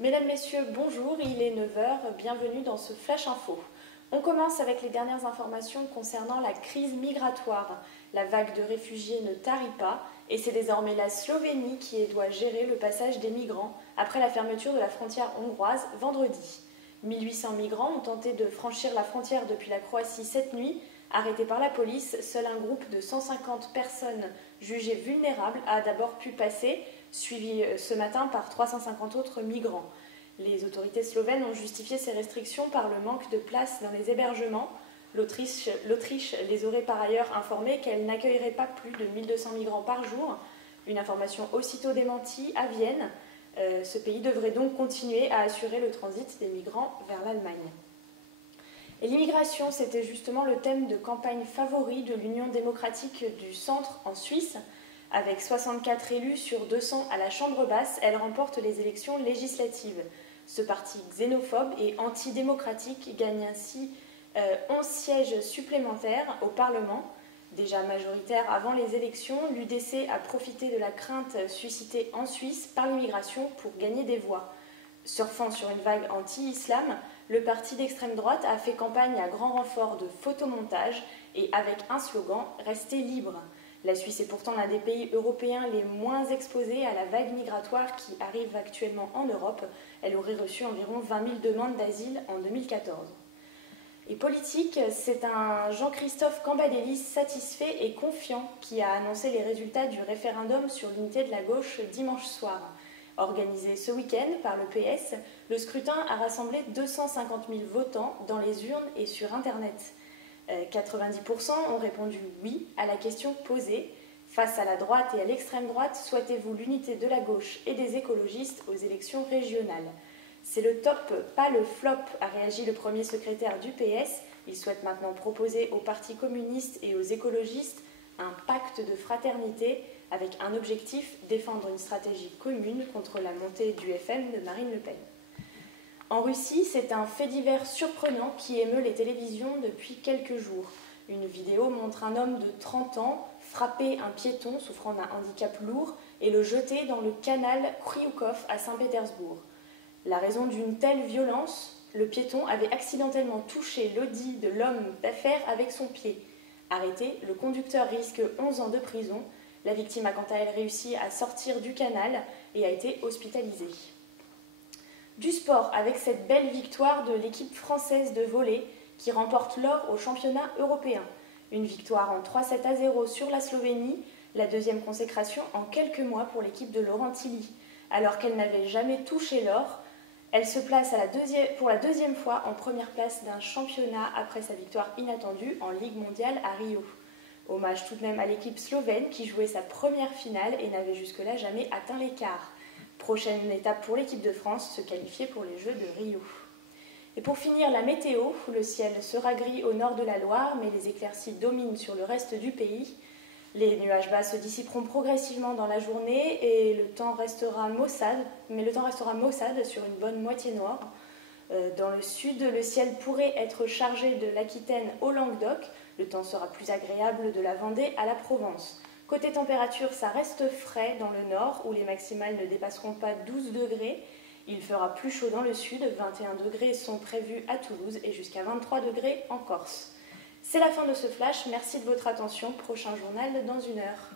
Mesdames, Messieurs, bonjour, il est 9 heures. Bienvenue dans ce Flash Info. On commence avec les dernières informations concernant la crise migratoire. La vague de réfugiés ne tarit pas et c'est désormais la Slovénie qui doit gérer le passage des migrants après la fermeture de la frontière hongroise vendredi. 1800 migrants ont tenté de franchir la frontière depuis la Croatie cette nuit. Arrêtés par la police, seul un groupe de 150 personnes jugées vulnérables a d'abord pu passer, suivi ce matin par 350 autres migrants. Les autorités slovènes ont justifié ces restrictions par le manque de place dans les hébergements. L'Autriche les aurait par ailleurs informés qu'elle n'accueillerait pas plus de 1200 migrants par jour. Une information aussitôt démentie à Vienne. Ce pays devrait donc continuer à assurer le transit des migrants vers l'Allemagne. Et l'immigration, c'était justement le thème de campagne favori de l'Union démocratique du Centre en Suisse. Avec 64 élus sur 200 à la Chambre basse, elle remporte les élections législatives. Ce parti xénophobe et antidémocratique gagne ainsi 11 sièges supplémentaires au Parlement. Déjà majoritaire avant les élections, l'UDC a profité de la crainte suscitée en Suisse par l'immigration pour gagner des voix. Surfant sur une vague anti-islam, le parti d'extrême droite a fait campagne à grand renfort de photomontage et avec un slogan « Restez libre ». La Suisse est pourtant l'un des pays européens les moins exposés à la vague migratoire qui arrive actuellement en Europe. Elle aurait reçu environ 20 000 demandes d'asile en 2014. Et politique, c'est un Jean-Christophe Cambadélis satisfait et confiant qui a annoncé les résultats du référendum sur l'unité de la gauche dimanche soir. Organisé ce week-end par le PS, le scrutin a rassemblé 250 000 votants dans les urnes et sur Internet. 90% ont répondu oui à la question posée. Face à la droite et à l'extrême droite, souhaitez-vous l'unité de la gauche et des écologistes aux élections régionales? C'est le top, pas le flop, a réagi le premier secrétaire du PS. Il souhaite maintenant proposer au Parti communiste et aux écologistes un pacte de fraternité avec un objectif, défendre une stratégie commune contre la montée du FN de Marine Le Pen. En Russie, c'est un fait divers surprenant qui émeut les télévisions depuis quelques jours. Une vidéo montre un homme de 30 ans frapper un piéton souffrant d'un handicap lourd et le jeter dans le canal Kryukov à Saint-Pétersbourg. La raison d'une telle violence, le piéton avait accidentellement touché l'audi de l'homme d'affaires avec son pied. Arrêté, le conducteur risque 11 ans de prison. La victime a quant à elle réussi à sortir du canal et a été hospitalisée. Du sport avec cette belle victoire de l'équipe française de volley qui remporte l'or au championnat européen. Une victoire en 3-7-0 sur la Slovénie, la deuxième consécration en quelques mois pour l'équipe de Laurent Tilly. Alors qu'elle n'avait jamais touché l'or, elle se place pour la deuxième fois en première place d'un championnat après sa victoire inattendue en Ligue mondiale à Rio. Hommage tout de même à l'équipe slovène qui jouait sa première finale et n'avait jusque-là jamais atteint l'écart. Prochaine étape pour l'équipe de France, se qualifier pour les Jeux de Rio. Et pour finir, la météo, le ciel sera gris au nord de la Loire, mais les éclaircies dominent sur le reste du pays. Les nuages bas se dissiperont progressivement dans la journée et le temps restera maussade sur une bonne moitié nord. Dans le sud, le ciel pourrait être chargé de l'Aquitaine au Languedoc. Le temps sera plus agréable de la Vendée à la Provence. Côté température, ça reste frais dans le nord où les maximales ne dépasseront pas 12 degrés. Il fera plus chaud dans le sud, 21 degrés sont prévus à Toulouse et jusqu'à 23 degrés en Corse. C'est la fin de ce flash, merci de votre attention, prochain journal dans 1 heure.